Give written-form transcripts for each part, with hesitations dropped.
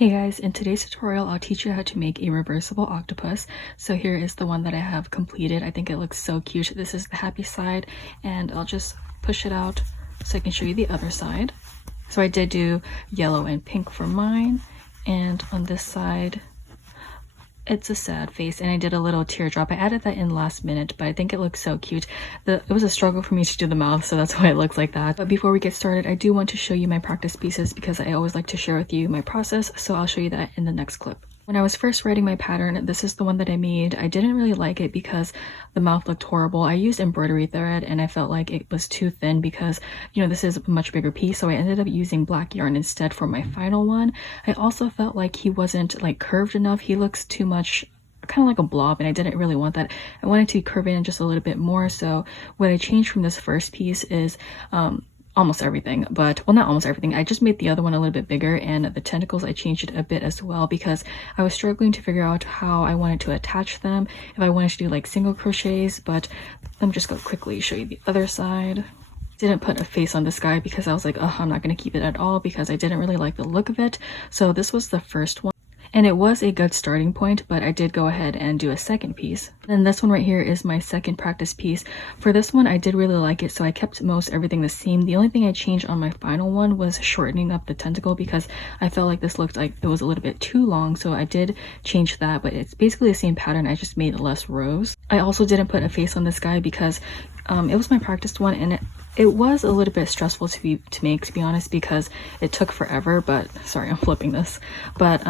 Hey guys, in today's tutorial I'll teach you how to make a reversible octopus. So here is the one that I have completed. I think it looks so cute. This is the happy side and I'll just push it out so I can show you the other side. So I did do yellow and pink for mine, and on this side it's a sad face, and I did a little teardrop. I added that in last minute, but I think it looks so cute. It was a struggle for me to do the mouth, so that's why it looks like that. But before we get started, I do want to show you my practice pieces because I always like to share with you my process, so I'll show you that in the next clip. When I was first writing my pattern, this is the one that I made. I didn't really like it because the mouth looked horrible. I used embroidery thread and I felt like it was too thin because, you know, this is a much bigger piece, so I ended up using black yarn instead for my final one. I also felt like he wasn't like curved enough. He looks too much kind of like a blob, and I didn't really want that. I wanted to curve it in just a little bit more, so what I changed from this first piece is almost everything, but well, not almost everything. I just made the other one a little bit bigger, and the tentacles I changed it a bit as well because I was struggling to figure out how I wanted to attach them, if I wanted to do like single crochets. But let me just go quickly show you the other side. Didn't put a face on this guy because I was like, oh, I'm not going to keep it at all because I didn't really like the look of it. So this was the first one, and it was a good starting point, but I did go ahead and do a second piece. And this one right here is my second practice piece. For this one, I did really like it, so I kept most everything the same. The only thing I changed on my final one was shortening up the tentacle because I felt like this looked like it was a little bit too long, so I did change that, but it's basically the same pattern. I just made less rows. I also didn't put a face on this guy because it was my practice one, and it was a little bit stressful to make, to be honest, because it took forever. But sorry, I'm flipping this, but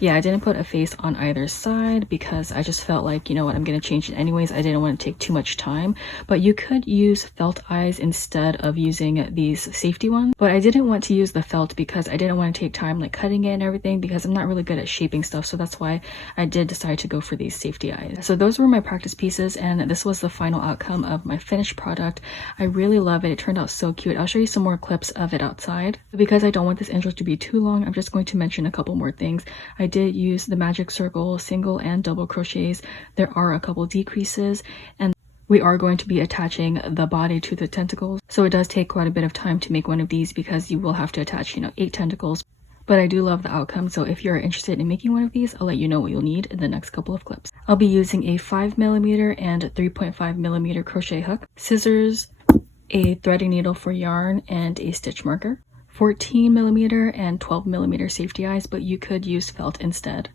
yeah, I didn't put a face on either side because I just felt like, you know what, I'm going to change it anyways. I didn't want to take too much time, but you could use felt eyes instead of using these safety ones. But I didn't want to use the felt because I didn't want to take time like cutting it and everything because I'm not really good at shaping stuff. So that's why I did decide to go for these safety eyes. So those were my practice pieces, and this was the final outcome of my finished product. I really love it. It turned out so cute. I'll show you some more clips of it outside. Because I don't want this intro to be too long, I'm just going to mention a couple more things. I did use the magic circle single and double crochets. There are a couple decreases, and we are going to be attaching the body to the tentacles, so it does take quite a bit of time to make one of these because you will have to attach, you know, 8 tentacles. But I do love the outcome, so if you're interested in making one of these, I'll let you know what you'll need in the next couple of clips. I'll be using a 5mm and 3.5mm crochet hook, scissors, a threading needle for yarn, and a stitch marker. 14mm and 12mm safety eyes, but you could use felt instead.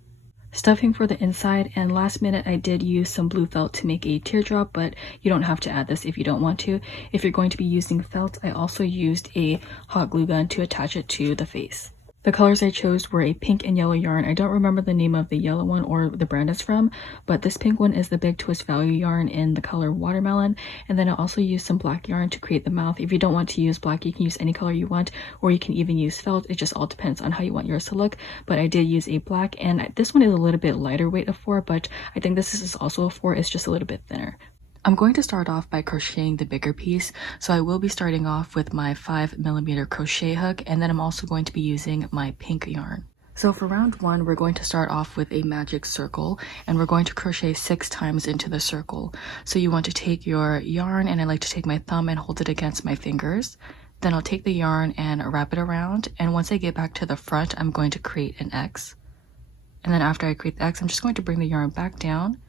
Stuffing for the inside, and last minute I did use some blue felt to make a teardrop, but you don't have to add this if you don't want to. If you're going to be using felt, I also used a hot glue gun to attach it to the face. The colors I chose were a pink and yellow yarn. I don't remember the name of the yellow one or the brand it's from, but this pink one is the Big Twist Value yarn in the color Watermelon. And then I also used some black yarn to create the mouth. If you don't want to use black, you can use any color you want, or you can even use felt. It just all depends on how you want yours to look. But I did use a black, and this one is a little bit lighter weight of 4, but I think this is also a 4. It's just a little bit thinner. I'm going to start off by crocheting the bigger piece, so I will be starting off with my 5mm crochet hook, and then I'm also going to be using my pink yarn. So for round 1, we're going to start off with a magic circle, and we're going to crochet 6 times into the circle. So you want to take your yarn, and I like to take my thumb and hold it against my fingers. Then I'll take the yarn and wrap it around, and once I get back to the front, I'm going to create an X. And then after I create the X, I'm just going to bring the yarn back down.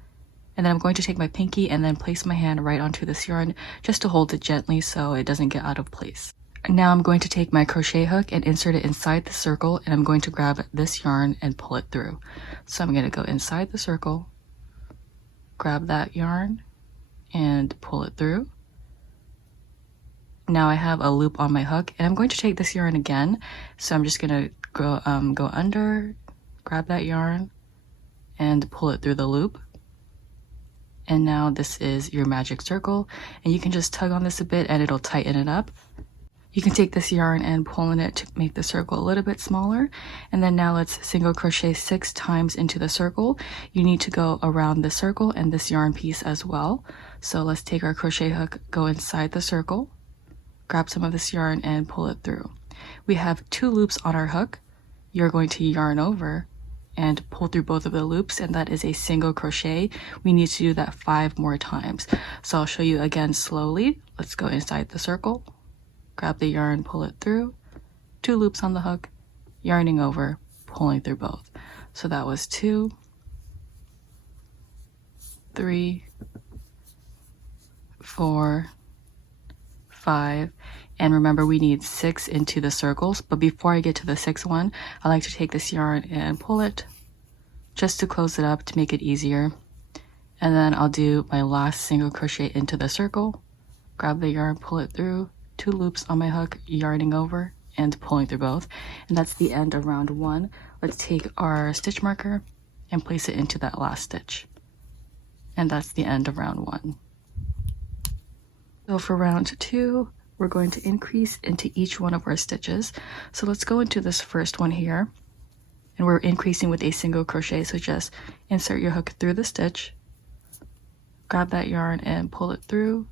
And then I'm going to take my pinky and then place my hand right onto this yarn just to hold it gently so it doesn't get out of place. Now I'm going to take my crochet hook and insert it inside the circle, and I'm going to grab this yarn and pull it through. So I'm going to go inside the circle, grab that yarn, and pull it through. Now I have a loop on my hook, and I'm going to take this yarn again. So I'm just going to go under, grab that yarn, and pull it through the loop. And now this is your magic circle, and you can just tug on this a bit and it'll tighten it up. You can take this yarn and pull in it to make the circle a little bit smaller. And then now let's single crochet 6 times into the circle. You need to go around the circle and this yarn piece as well. So let's take our crochet hook, go inside the circle, grab some of this yarn and pull it through. We have 2 loops on our hook. You're going to yarn over and pull through both of the loops, and that is a single crochet. We need to do that 5 more times. So I'll show you again slowly. Let's go inside the circle, grab the yarn, pull it through, 2 loops on the hook, yarning over, pulling through both. So that was 2, 3, 4, 5, and remember we need 6 into the circles. But before I get to the 6th one, I like to take this yarn and pull it just to close it up to make it easier. And then I'll do my last single crochet into the circle, grab the yarn, pull it through, 2 loops on my hook, yarning over and pulling through both. And that's the end of round 1. Let's take our stitch marker and place it into that last stitch. And that's the end of round 1. So for round 2, we're going to increase into each one of our stitches. So let's go into this first one here, and we're increasing with a single crochet. So just insert your hook through the stitch, grab that yarn and pull it through.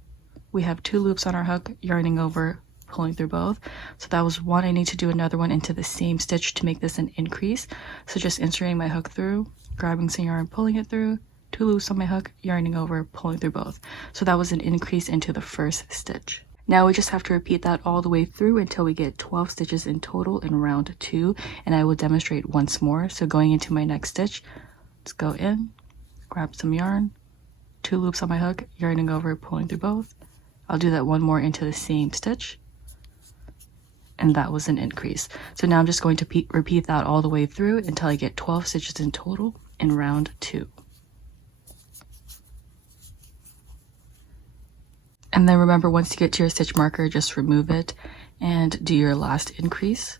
We have 2 loops on our hook, yarning over, pulling through both. So that was 1. I need to do another one into the same stitch to make this an increase. So just inserting my hook through, grabbing some yarn, pulling it through, 2 loops on my hook, yarning over, pulling through both. So that was an increase into the first stitch. Now we just have to repeat that all the way through until we get 12 stitches in total in round 2, and I will demonstrate once more. So going into my next stitch, let's go in, grab some yarn, 2 loops on my hook, yarning over, pulling through both. I'll do that one more into the same stitch, and that was an increase. So now I'm just going to repeat that all the way through until I get 12 stitches in total in round 2. And then remember, once you get to your stitch marker, just remove it and do your last increase.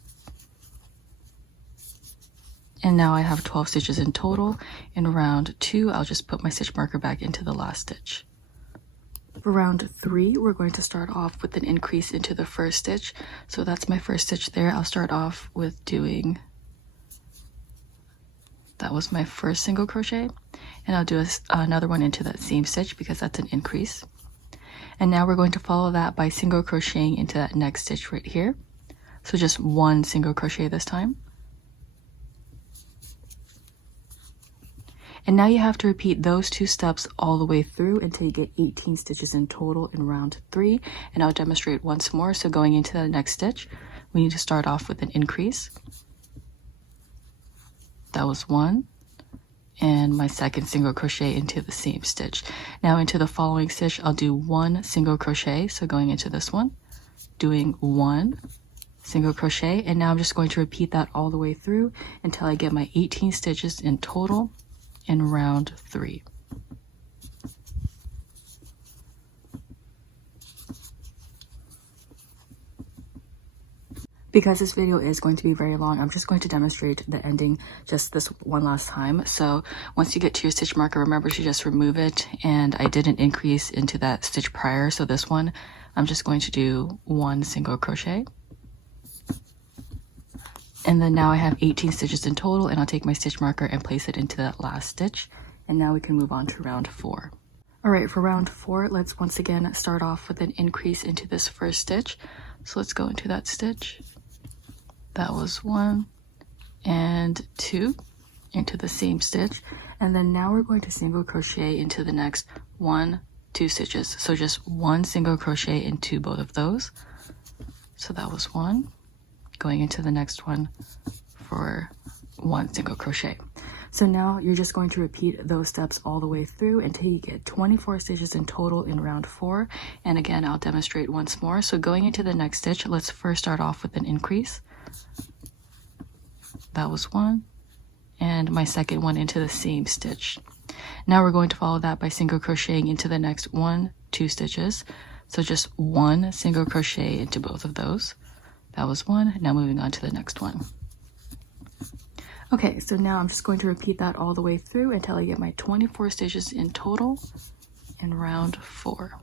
And now I have 12 stitches in total. In round 2, I'll just put my stitch marker back into the last stitch. For round 3, we're going to start off with an increase into the first stitch. So that's my first stitch there. I'll start off with doing, that was my first single crochet, and I'll do another one into that same stitch because that's an increase. And now we're going to follow that by single crocheting into that next stitch right here. So just 1 single crochet this time. And now you have to repeat those 2 steps all the way through until you get 18 stitches in total in round 3. And I'll demonstrate once more. So going into the next stitch, we need to start off with an increase. That was 1. And my second single crochet into the same stitch. Now into the following stitch, I'll do 1 single crochet. So going into this one, doing 1 single crochet. And now I'm just going to repeat that all the way through until I get my 18 stitches in total in round 3. Because this video is going to be very long, I'm just going to demonstrate the ending just this one last time. So once you get to your stitch marker, remember to just remove it. And I did an increase into that stitch prior. So this one, I'm just going to do 1 single crochet. And then now I have 18 stitches in total, and I'll take my stitch marker and place it into that last stitch. And now we can move on to round 4. All right, for round 4, let's once again start off with an increase into this first stitch. So let's go into that stitch. That was 1 and 2 into the same stitch. And then now we're going to single crochet into the next 1, 2 stitches. So just 1 single crochet into both of those. So that was 1. Going into the next one for 1 single crochet. So now you're just going to repeat those steps all the way through until you get 24 stitches in total in round 4. And again, I'll demonstrate once more. So going into the next stitch, let's first start off with an increase. That was 1, and my second one into the same stitch. Now we're going to follow that by single crocheting into the next 1, 2 stitches. So just 1 single crochet into both of those. That was 1. Now moving on to the next one. Okay, so now I'm just going to repeat that all the way through until I get my 24 stitches in total in round 4.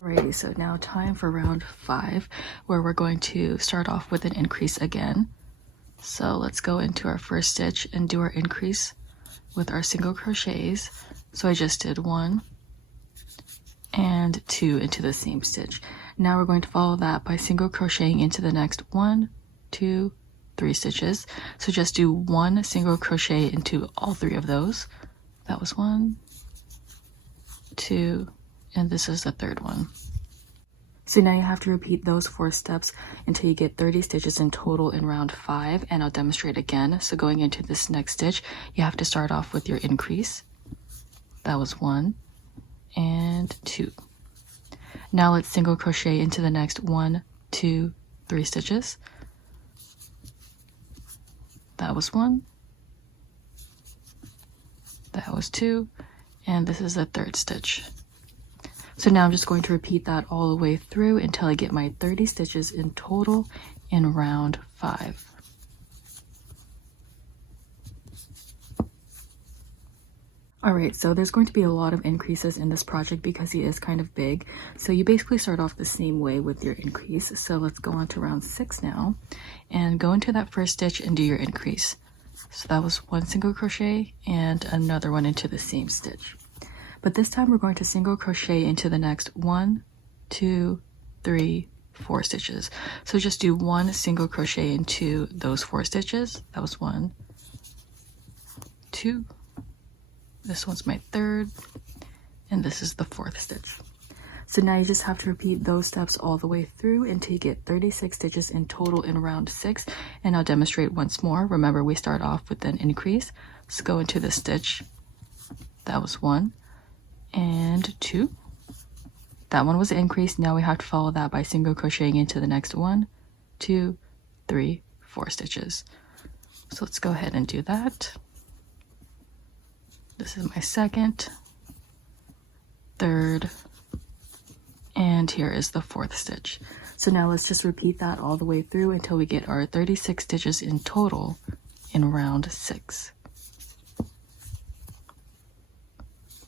Alrighty, so now time for round 5, where we're going to start off with an increase again. So let's go into our first stitch and do our increase with our single crochets. So I just did 1 and 2 into the same stitch. Now we're going to follow that by single crocheting into the next 1, 2, 3 stitches. So just do 1 single crochet into all 3 of those. That was 1, 2, and this is the third one. So now you have to repeat those 4 steps until you get 30 stitches in total in round 5, and I'll demonstrate again. So going into this next stitch, you have to start off with your increase. That was 1 and 2. Now let's single crochet into the next 1, 2, 3 stitches. That was 1, that was 2, and this is the third stitch. So now I'm just going to repeat that all the way through until I get my 30 stitches in total in round 5. Alright, so there's going to be a lot of increases in this project because he is kind of big. So you basically start off the same way with your increase. So let's go on to round 6 now and go into that first stitch and do your increase. So that was 1 single crochet and another one into the same stitch. But this time we're going to single crochet into the next 1, 2, 3, 4 stitches. So just do 1 single crochet into those 4 stitches. That was 1, 2. This one's my third, and this is the 4th stitch. So now you just have to repeat those steps all the way through until you get 36 stitches in total in round 6, and I'll demonstrate once more. Remember, we start off with an increase. So go into the stitch. That was 1 and 2. That one was an increase. Now we have to follow that by single crocheting into the next 1, 2, 3, 4 stitches. So let's go ahead and do that. This is my second, third, and here is the 4th stitch. So now let's just repeat that all the way through until we get our 36 stitches in total in round 6.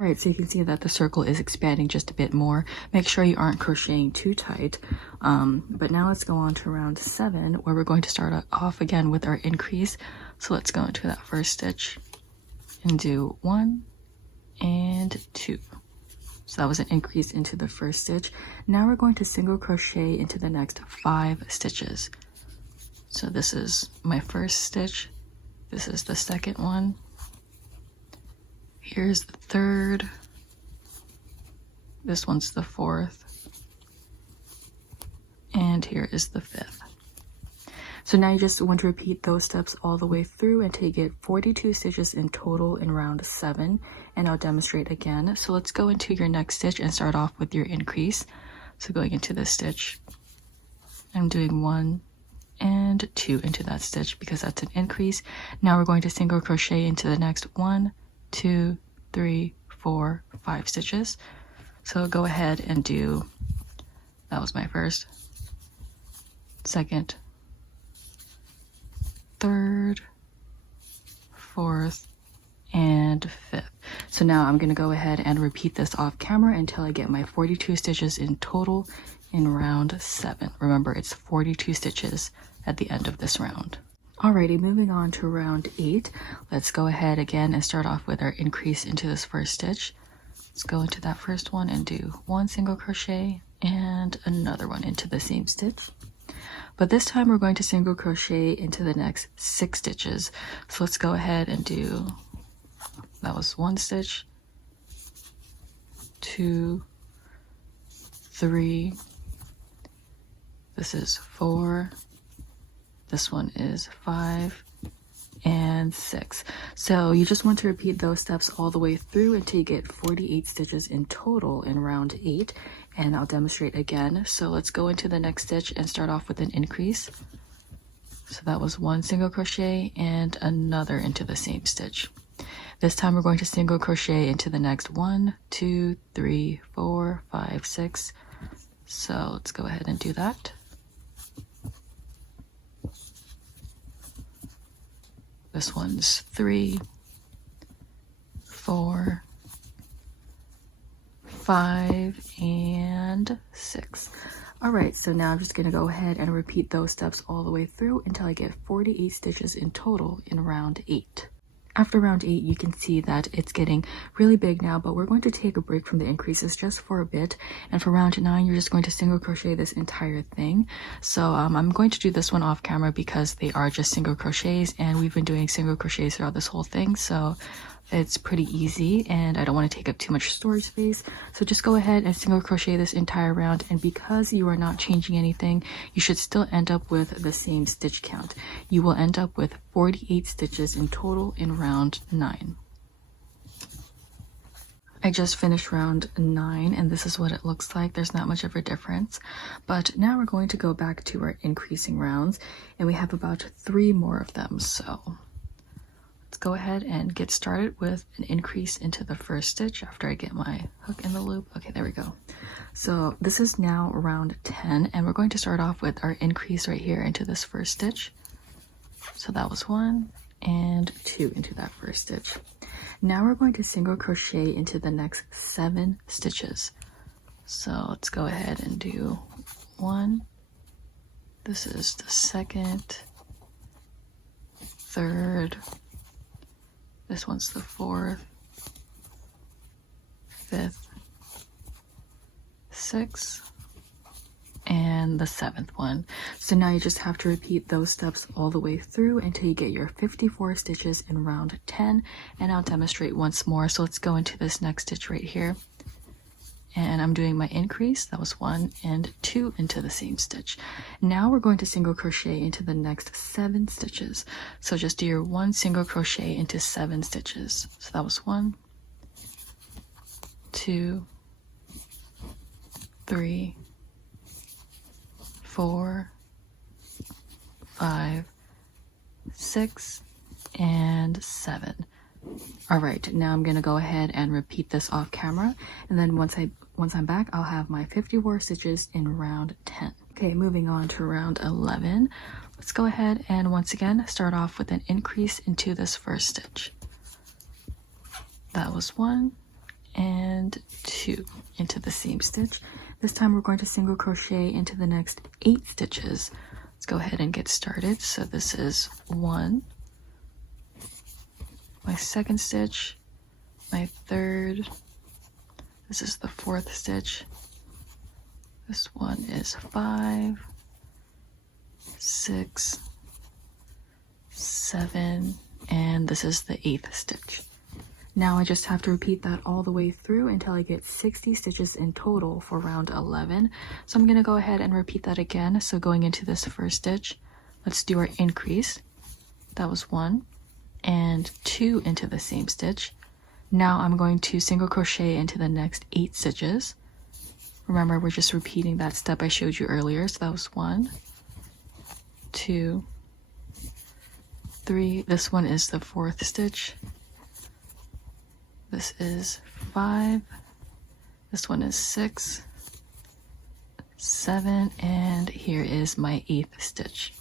Alright, so you can see that the circle is expanding just a bit more. Make sure you aren't crocheting too tight. But now let's go on to round 7, where we're going to start off again with our increase. So let's go into that first stitch and do 1 and 2. So that was an increase into the first stitch. Now we're going to single crochet into the next 5 stitches. So this is my first stitch, this is the second one, here's the third, this one's the 4th, and here is the 5th. So now you just want to repeat those steps all the way through until you get 42 stitches in total in round 7, and I'll demonstrate again. So let's go into your next stitch and start off with your increase. So going into this stitch, I'm doing 1 and 2 into that stitch because that's an increase. Now we're going to single crochet into the next 1, 2, 3, 4, 5 stitches. So go ahead and do, that was my first, second, third, 4th, and 5th. So now I'm going to go ahead and repeat this off camera until I get my 42 stitches in total in round 7. Remember, it's 42 stitches at the end of this round. Alrighty, moving on to round 8. Let's go ahead again and start off with our increase into this first stitch. Let's go into that first one and do 1 single crochet and another one into the same stitch. But this time we're going to single crochet into the next 6 stitches. So let's go ahead and do, that was 1 stitch, 2, 3, this is 4, this one is 5, and 6. So you just want to repeat those steps all the way through until you get 48 stitches in total in round 8, and I'll demonstrate again. So let's go into the next stitch and start off with an increase. So that was 1 single crochet and another into the same stitch. This time we're going to single crochet into the next 1, 2, 3, 4, 5, 6. So let's go ahead and do that. This one's 3, 4, 5, and 6. Alright, so now I'm just going to go ahead and repeat those steps all the way through until I get 48 stitches in total in round 8. After round 8, you can see that it's getting really big now, but we're going to take a break from the increases just for a bit. And for round 9, you're just going to single crochet this entire thing. So I'm going to do this one off camera because they are just single crochets, and we've been doing single crochets throughout this whole thing. So it's pretty easy and I don't want to take up too much storage space. So just go ahead and single crochet this entire round, and because you are not changing anything, you should still end up with the same stitch count. You will end up with 48 stitches in total in round 9. I just finished round 9 and this is what it looks like. There's not much of a difference, but now we're going to go back to our increasing rounds, and we have about 3 more of them. So let's go ahead and get started with an increase into the first stitch after I get my hook in the loop. Okay, there we go. So this is now round 10, and we're going to start off with our increase right here into this first stitch. So that was 1 and 2 into that first stitch. Now we're going to single crochet into the next 7 stitches. So let's go ahead and do 1. This is the second, third, this one's the 4th, 5th, 6th, and the 7th one. So now you just have to repeat those steps all the way through until you get your 54 stitches in round 10, and I'll demonstrate once more. So let's go into this next stitch right here, and I'm doing my increase. That was 1 and 2 into the same stitch. Now we're going to single crochet into the next 7 stitches. So just do your 1 single crochet into 7 stitches. So that was 1, 2, 3, 4, 5, 6, and 7. All right, now I'm gonna go ahead and repeat this off camera, and then once I'm back, I'll have my 54 stitches in round 10. Okay, moving on to round 11. Let's go ahead and once again start off with an increase into this first stitch. That was 1 and 2 into the same stitch. This time we're going to single crochet into the next 8 stitches. Let's go ahead and get started. So this is 1, my second stitch, my third, this is the 4th stitch, this one is 5, 6, 7, and this is the 8th stitch. Now I just have to repeat that all the way through until I get 60 stitches in total for round 11. So I'm going to go ahead and repeat that again. So going into this first stitch, let's do our increase. That was 1 and 2 into the same stitch. Now I'm going to single crochet into the next 8 stitches. Remember, we're just repeating that step I showed you earlier. So that was 1, 2, 3. This one is the 4th stitch. This is 5, this one is 6, 7, and here is my 8th stitch.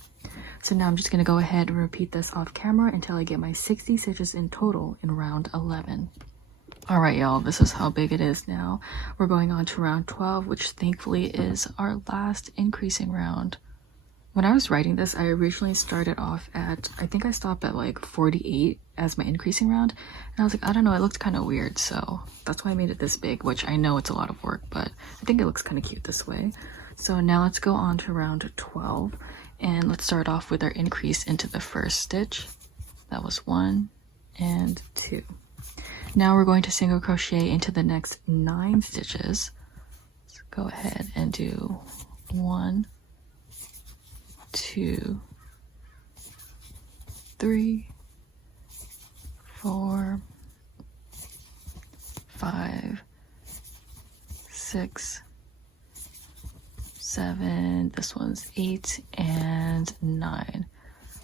So now I'm just going to go ahead and repeat this off camera until I get my 60 stitches in total in round 11. Alright y'all, this is how big it is now. We're going on to round 12, which thankfully is our last increasing round. When I was writing this, I originally started off at, I think I stopped at like 48 as my increasing round, and I was like, I don't know, it looked kind of weird, so that's why I made it this big, which I know it's a lot of work, but I think it looks kind of cute this way. So now let's go on to round 12, and let's start off with our increase into the first stitch. That was 1 and 2. Now we're going to single crochet into the next 9 stitches. Let's go ahead and do 1, 2, 3, 4, 5, 6, 7, this one's 8, and 9.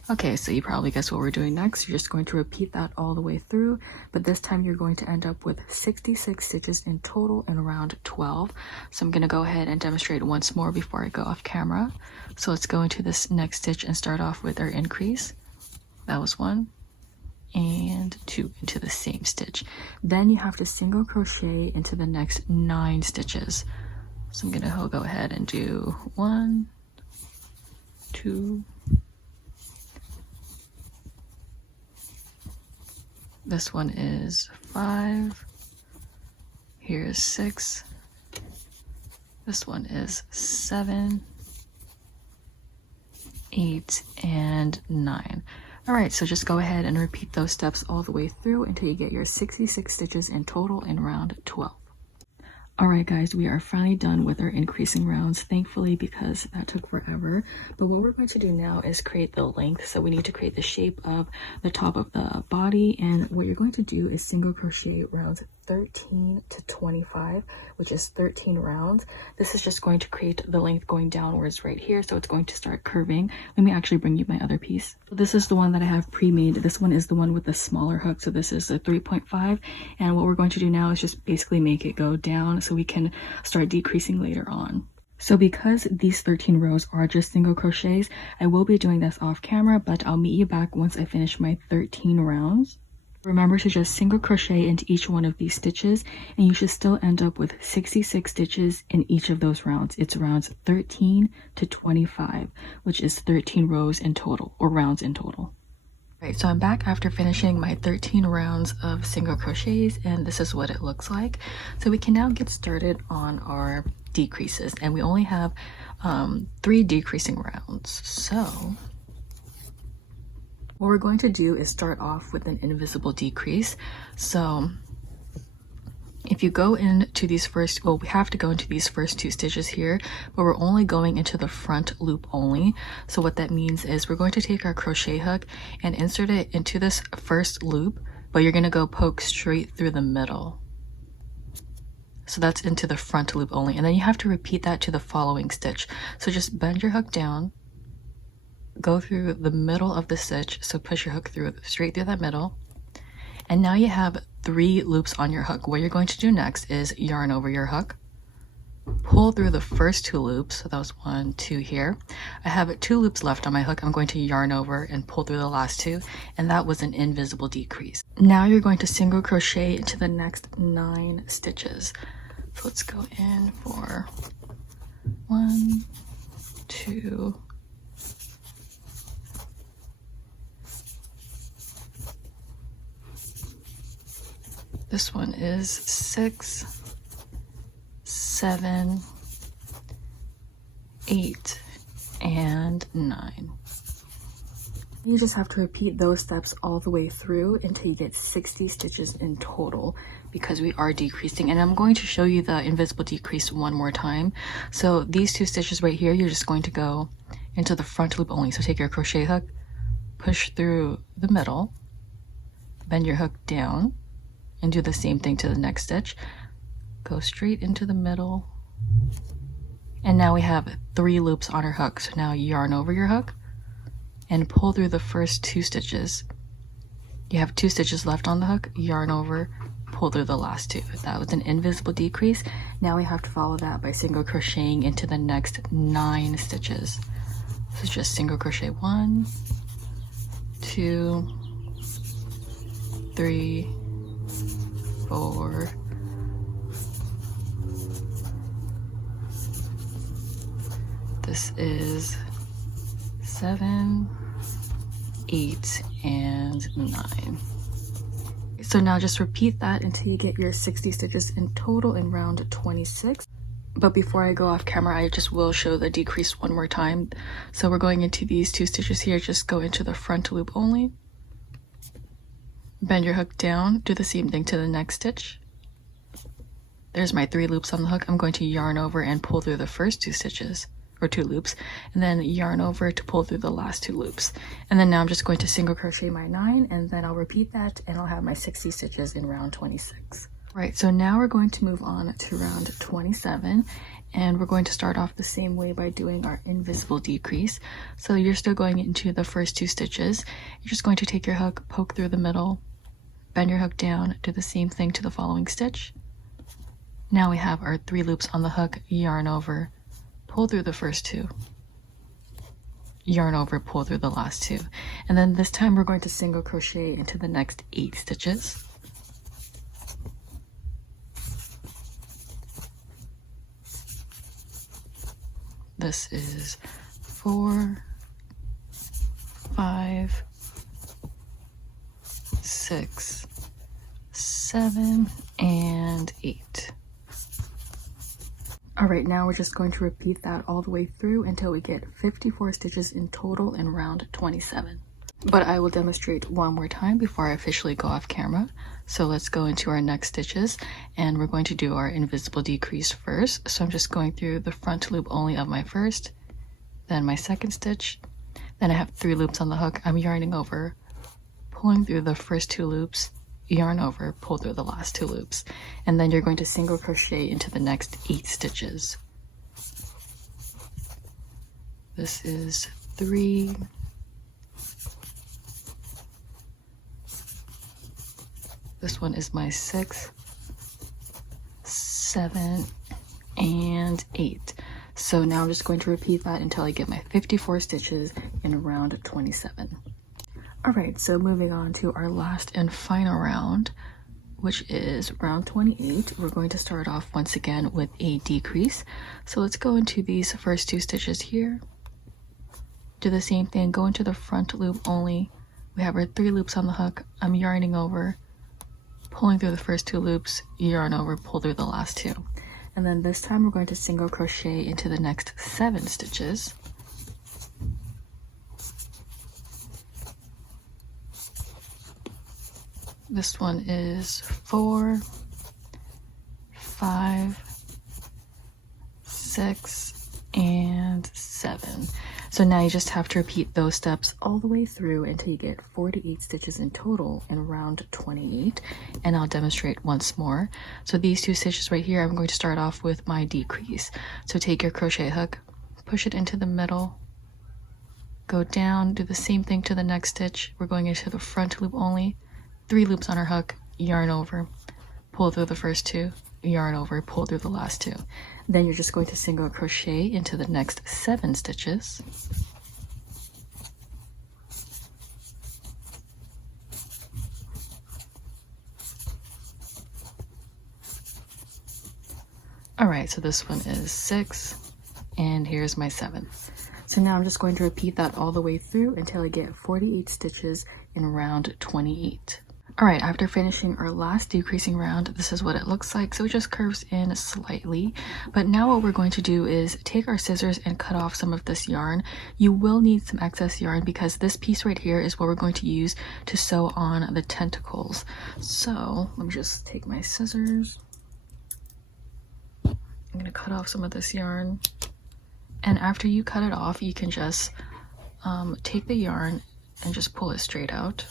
Okay, so you probably guess what we're doing next. You're just going to repeat that all the way through, but this time you're going to end up with 66 stitches in total in round 12. So I'm going to go ahead and demonstrate once more before I go off camera. So let's go into this next stitch and start off with our increase. That was 1 and 2 into the same stitch. Then you have to single crochet into the next 9 stitches. So I'm going to go ahead and do 1, 2, this one is 5, here's 6, this one is 7, 8, and 9. Alright, so just go ahead and repeat those steps all the way through until you get your 66 stitches in total in round 12. Alright guys, we are finally done with our increasing rounds, thankfully, because that took forever. But what we're going to do now is create the length. So we need to create the shape of the top of the body, and what you're going to do is single crochet rounds 13 to 25, which is 13 rounds. This is just going to create the length going downwards right here, so it's going to start curving. Let me actually bring you my other piece. So this is the one that I have pre-made. This one is the one with the smaller hook, so this is a 3.5, and what we're going to do now is just basically make it go down so we can start decreasing later on. So because these 13 rows are just single crochets, I will be doing this off camera, but I'll meet you back once I finish my 13 rounds. Remember to just single crochet into each one of these stitches, and you should still end up with 66 stitches in each of those rounds. It's rounds 13 to 25, which is 13 rows in total, or rounds in total. Right, so I'm back after finishing my 13 rounds of single crochets, and this is what it looks like. So we can now get started on our decreases, and we only have 3 decreasing rounds. So what we're going to do is start off with an invisible decrease. So if you go into these first, well, we have to go into these first 2 stitches here, but we're only going into the front loop only. So what that means is we're going to take our crochet hook and insert it into this first loop, but you're going to go poke straight through the middle. So that's into the front loop only, and then you have to repeat that to the following stitch. So just bend your hook down, go through the middle of the stitch, so push your hook through straight through that middle, and now you have 3 loops on your hook. What you're going to do next is yarn over your hook, pull through the first 2 loops. So that was 1, 2 here. I have 2 loops left on my hook. I'm going to yarn over and pull through the last 2, and that was an invisible decrease. Now you're going to single crochet into the next 9 stitches. So let's go in for 1, 2, this one is 6, 7, 8, and 9. You just have to repeat those steps all the way through until you get 60 stitches in total, because we are decreasing. And I'm going to show you the invisible decrease one more time. So these 2 stitches right here, you're just going to go into the front loop only. So take your crochet hook, push through the middle, bend your hook down, and do the same thing to the next stitch. Go straight into the middle, and now we have 3 loops on our hook. So now yarn over your hook and pull through the first 2 stitches. You have 2 stitches left on the hook, yarn over, pull through the last 2. That was an invisible decrease. Now we have to follow that by single crocheting into the next 9 stitches. So just single crochet 1, 2, 3, 4, 7, 8, and 9. So now just repeat that until you get your 60 stitches in total in round 26. But before I go off camera, I just will show the decrease one more time. So we're going into these 2 stitches here. Just go into the front loop only, bend your hook down, do the same thing to the next stitch. There's my 3 loops on the hook. I'm going to yarn over and pull through the first 2 stitches, or 2 loops, and then yarn over to pull through the last 2 loops. And then now I'm just going to single crochet my 9, and then I'll repeat that, and I'll have my 60 stitches in round 26. Right, so now we're going to move on to round 27, and we're going to start off the same way by doing our invisible decrease. So you're still going into the first 2 stitches. You're just going to take your hook, poke through the middle, bend your hook down, do the same thing to the following stitch. Now we have our 3 loops on the hook, yarn over, pull through the first 2, yarn over, pull through the last 2, and then this time we're going to single crochet into the next 8 stitches. This is 4, 5, 6, 7, and 8. Alright, now we're just going to repeat that all the way through until we get 54 stitches in total in round 27. But I will demonstrate one more time before I officially go off camera. So let's go into our next stitches, and we're going to do our invisible decrease first. So I'm just going through the front loop only of my first, then my second stitch, then I have 3 loops on the hook. I'm yarning over, pulling through the first 2 loops, yarn over, pull through the last 2 loops, and then you're going to single crochet into the next 8 stitches. This is 3, this one is my 6, 7, and 8. So now I'm just going to repeat that until I get my 54 stitches in round 27. Alright, so moving on to our last and final round, which is round 28. We're going to start off once again with a decrease. So let's go into these first 2 stitches here. Do the same thing, go into the front loop only. We have our 3 loops on the hook. I'm yarning over, pulling through the first 2 loops, yarn over, pull through the last 2. And then this time we're going to single crochet into the next 7 stitches. This one is 4, 5, 6, and 7. So now you just have to repeat those steps all the way through until you get 48 stitches in total in round 28. And I'll demonstrate once more. So these 2 stitches right here, I'm going to start off with my decrease. So take your crochet hook, push it into the middle, go down, do the same thing to the next stitch. We're going into the front loop only, 3 loops on our hook, yarn over, pull through the first 2, yarn over, pull through the last 2. Then you're just going to single crochet into the next 7 stitches. Alright, so this one is 6, and here's my 7th. So now I'm just going to repeat that all the way through until I get 48 stitches in round 28. Alright, after finishing our last decreasing round, this is what it looks like. So it just curves in slightly. But now what we're going to do is take our scissors and cut off some of this yarn. You will need some excess yarn because this piece right here is what we're going to use to sew on the tentacles. So let me just take my scissors. I'm going to cut off some of this yarn. And after you cut it off, you can just take the yarn and just pull it straight out.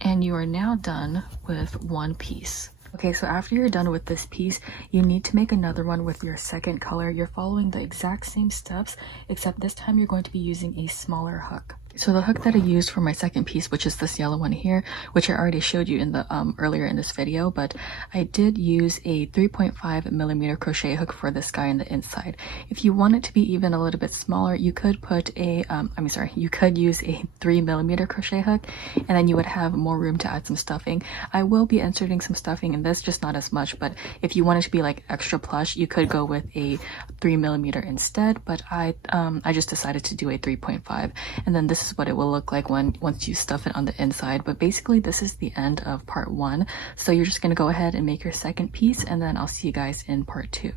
And you are now done with one piece. Okay, so after you're done with this piece, you need to make another one with your second color. You're following the exact same steps, except this time you're going to be using a smaller hook. So the hook that I used for my second piece, which is this yellow one here, which I already showed you in the earlier in this video, but I did use a 3.5mm crochet hook for this guy on the inside. If you want it to be even a little bit smaller, you could put a you could use a 3mm crochet hook, and then you would have more room to add some stuffing. I will be inserting some stuffing in this, just not as much, but if you want it to be like extra plush, you could go with a 3mm instead, but I just decided to do a 3.5, and then this is what it will look like once you stuff it on the inside. But basically this is the end of part 1, so you're just going to go ahead and make your second piece, and then I'll see you guys in part 2.